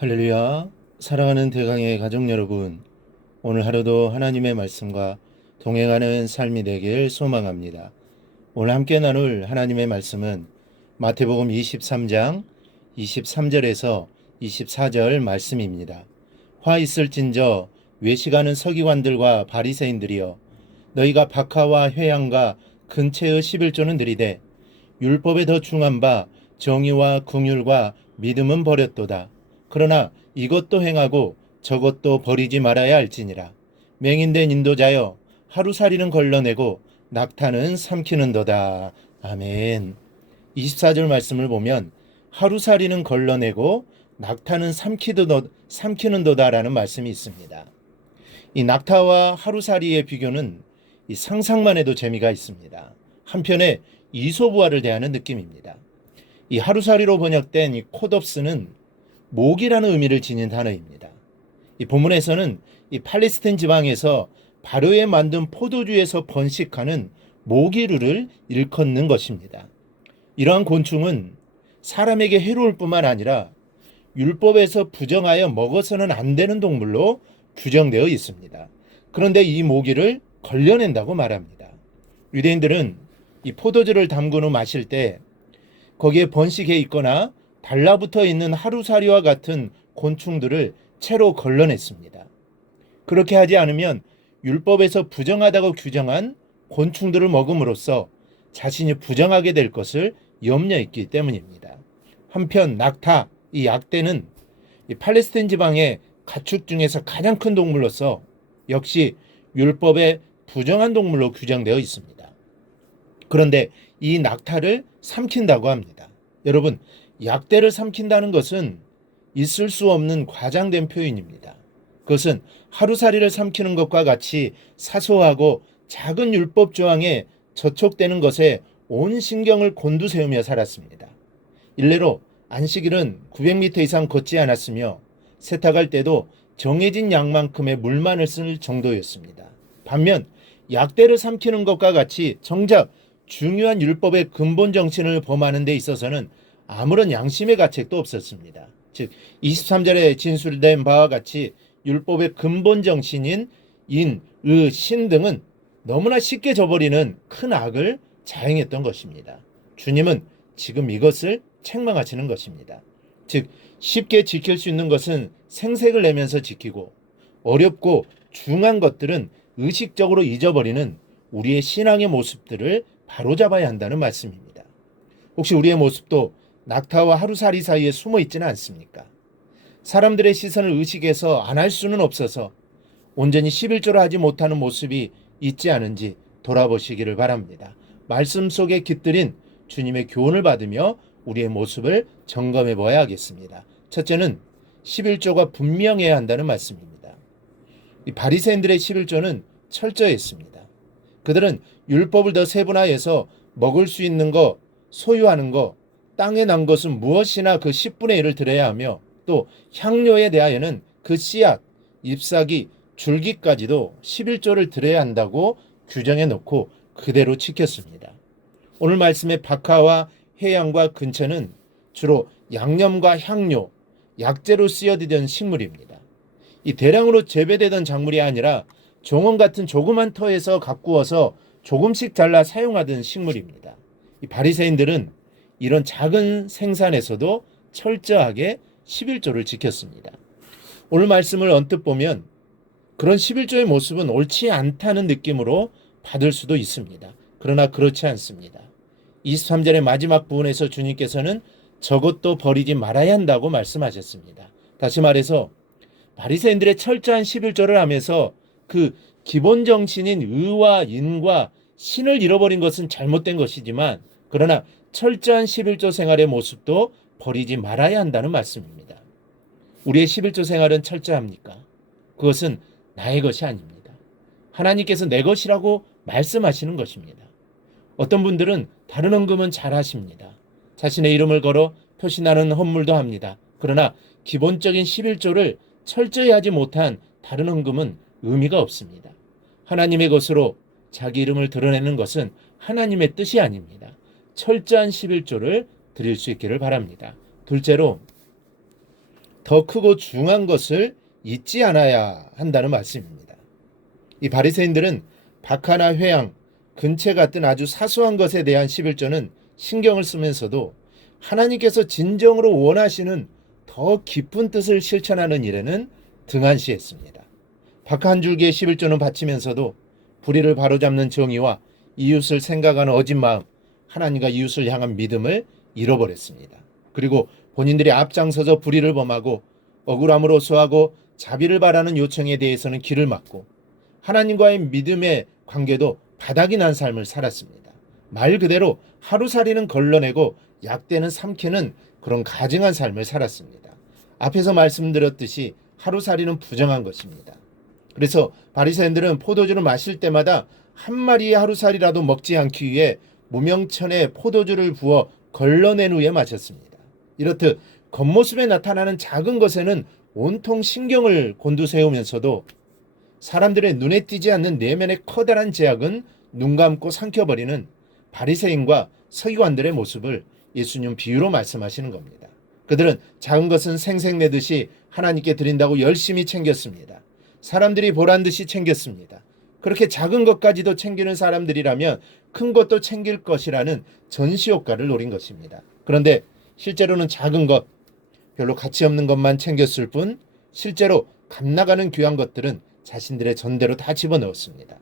할렐루야. 사랑하는 대강의 가족 여러분, 오늘 하루도 하나님의 말씀과 동행하는 삶이 되길 소망합니다. 오늘 함께 나눌 하나님의 말씀은 마태복음 23장 23절에서 24절 말씀입니다. 화 있을진저 외식하는 서기관들과 바리새인들이여, 너희가 박하와 회양과 근체의 11조는 들이되 율법에 더 중한 바 정의와 긍휼과 믿음은 버렸도다. 그러나 이것도 행하고 저것도 버리지 말아야 할지니라. 맹인된 인도자여, 하루살이는 걸러내고 낙타는 삼키는도다. 아멘. 24절 말씀을 보면 하루살이는 걸러내고 낙타는 삼키는도다라는 말씀이 있습니다. 이 낙타와 하루살이의 비교는 이 상상만 해도 재미가 있습니다. 한편에 이소부화를 대하는 느낌입니다. 이 하루살이로 번역된 이 코덥스는 목이라는 의미를 지닌 단어입니다. 이 본문에서는 이 팔레스타인 지방에서 바로에 만든 포도주에서 번식하는 모기류를 일컫는 것입니다. 이러한 곤충은 사람에게 해로울 뿐만 아니라 율법에서 부정하여 먹어서는 안 되는 동물로 규정되어 있습니다. 그런데 이 모기를 걸려낸다고 말합니다. 유대인들은 이 포도주를 담근 후 마실 때 거기에 번식해 있거나 달라붙어 있는 하루살이와 같은 곤충들을 채로 걸러냈습니다. 그렇게 하지 않으면 율법에서 부정하다고 규정한 곤충들을 먹음으로써 자신이 부정하게 될 것을 염려했기 때문입니다. 한편 낙타, 이 약대는 이 팔레스타인 지방의 가축 중에서 가장 큰 동물로서 역시 율법에 부정한 동물로 규정되어 있습니다. 그런데 이 낙타를 삼킨다고 합니다. 여러분, 약대를 삼킨다는 것은 있을 수 없는 과장된 표현입니다. 그것은 하루살이를 삼키는 것과 같이 사소하고 작은 율법 조항에 저촉되는 것에 온 신경을 곤두세우며 살았습니다. 일례로 안식일은 900m 이상 걷지 않았으며 세탁할 때도 정해진 양만큼의 물만을 쓸 정도였습니다. 반면 약대를 삼키는 것과 같이 정작 중요한 율법의 근본 정신을 범하는 데 있어서는 아무런 양심의 가책도 없었습니다. 즉 23절에 진술된 바와 같이 율법의 근본 정신인 인, 의, 신 등은 너무나 쉽게 저버리는 큰 악을 자행했던 것입니다. 주님은 지금 이것을 책망하시는 것입니다. 즉 쉽게 지킬 수 있는 것은 생색을 내면서 지키고 어렵고 중한 것들은 의식적으로 잊어버리는 우리의 신앙의 모습들을 바로잡아야 한다는 말씀입니다. 혹시 우리의 모습도 낙타와 하루살이 사이에 숨어 있지는 않습니까? 사람들의 시선을 의식해서 안 할 수는 없어서 온전히 11조를 하지 못하는 모습이 있지 않은지 돌아보시기를 바랍니다. 말씀 속에 깃들인 주님의 교훈을 받으며 우리의 모습을 점검해 봐야 하겠습니다. 첫째는 11조가 분명해야 한다는 말씀입니다. 이 바리새인들의 11조는 철저했습니다. 그들은 율법을 더 세분화해서 먹을 수 있는 것, 소유하는 것, 땅에 난 것은 무엇이나 그 10분의 1을 드려야 하며 또 향료에 대하여는 그 씨앗, 잎사귀, 줄기까지도 11조를 드려야 한다고 규정해 놓고 그대로 지켰습니다. 오늘 말씀의 박하와 해양과 근처는 주로 양념과 향료, 약재로 쓰여지던 식물입니다. 이 대량으로 재배되던 작물이 아니라 종원 같은 조그만 터에서 가꾸어서 조금씩 잘라 사용하던 식물입니다. 이 바리새인들은 이런 작은 생산에서도 철저하게 11조를 지켰습니다. 오늘 말씀을 언뜻 보면 그런 11조의 모습은 옳지 않다는 느낌으로 받을 수도 있습니다. 그러나 그렇지 않습니다. 23절의 마지막 부분에서 주님께서는 저것도 버리지 말아야 한다고 말씀하셨습니다. 다시 말해서 바리새인들의 철저한 11조를 하면서 그 기본 정신인 의와 인과 신을 잃어버린 것은 잘못된 것이지만 그러나 철저한 11조 생활의 모습도 버리지 말아야 한다는 말씀입니다. 우리의 11조 생활은 철저합니까? 그것은 나의 것이 아닙니다. 하나님께서 내 것이라고 말씀하시는 것입니다. 어떤 분들은 다른 헌금은 잘 하십니다. 자신의 이름을 걸어 표시나는 헌물도 합니다. 그러나 기본적인 11조를 철저히 하지 못한 다른 헌금은 의미가 없습니다. 하나님의 것으로 자기 이름을 드러내는 것은 하나님의 뜻이 아닙니다. 철저한 11조를 드릴 수 있기를 바랍니다. 둘째로 더 크고 중요한 것을 잊지 않아야 한다는 말씀입니다. 이 바리새인들은 박하나 회양, 근체 같은 아주 사소한 것에 대한 11조는 신경을 쓰면서도 하나님께서 진정으로 원하시는 더 깊은 뜻을 실천하는 일에는 등한시했습니다. 박하 한 줄기의 11조는 바치면서도 불의를 바로잡는 정의와 이웃을 생각하는 어진 마음, 하나님과 이웃을 향한 믿음을 잃어버렸습니다. 그리고 본인들이 앞장서서 불의를 범하고 억울함을 호소하고 자비를 바라는 요청에 대해서는 귀를 막고 하나님과의 믿음의 관계도 바닥이 난 삶을 살았습니다. 말 그대로 하루살이는 걸러내고 약대는 삼키는 그런 가증한 삶을 살았습니다. 앞에서 말씀드렸듯이 하루살이는 부정한 것입니다. 그래서 바리새인들은 포도주를 마실 때마다 한 마리의 하루살이라도 먹지 않기 위해 무명천에 포도주를 부어 걸러낸 후에 마셨습니다. 이렇듯 겉모습에 나타나는 작은 것에는 온통 신경을 곤두세우면서도 사람들의 눈에 띄지 않는 내면의 커다란 제약은 눈 감고 삼켜버리는 바리새인과 서기관들의 모습을 예수님 비유로 말씀하시는 겁니다. 그들은 작은 것은 생색내듯이 하나님께 드린다고 열심히 챙겼습니다. 사람들이 보란 듯이 챙겼습니다. 그렇게 작은 것까지도 챙기는 사람들이라면 큰 것도 챙길 것이라는 전시효과를 노린 것입니다. 그런데 실제로는 작은 것, 별로 가치 없는 것만 챙겼을 뿐 실제로 값나가는 귀한 것들은 자신들의 전대로 다 집어넣었습니다.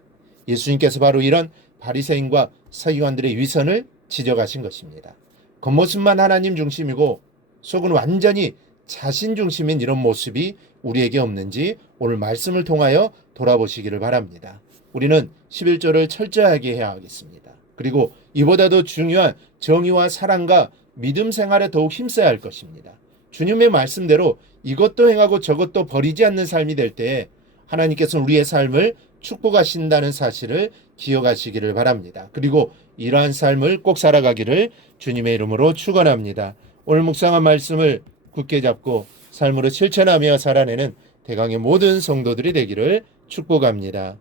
예수님께서 바로 이런 바리새인과 서기관들의 위선을 지적하신 것입니다. 겉모습만 하나님 중심이고 속은 완전히 자신 중심인 이런 모습이 우리에게 없는지 오늘 말씀을 통하여 돌아보시기를 바랍니다. 우리는 11조를 철저하게 해야 하겠습니다. 그리고 이보다도 중요한 정의와 사랑과 믿음 생활에 더욱 힘써야 할 것입니다. 주님의 말씀대로 이것도 행하고 저것도 버리지 않는 삶이 될 때에 하나님께서는 우리의 삶을 축복하신다는 사실을 기억하시기를 바랍니다. 그리고 이러한 삶을 꼭 살아가기를 주님의 이름으로 축원합니다. 오늘 묵상한 말씀을 굳게 잡고 삶으로 실천하며 살아내는 대강의 모든 성도들이 되기를 축복합니다.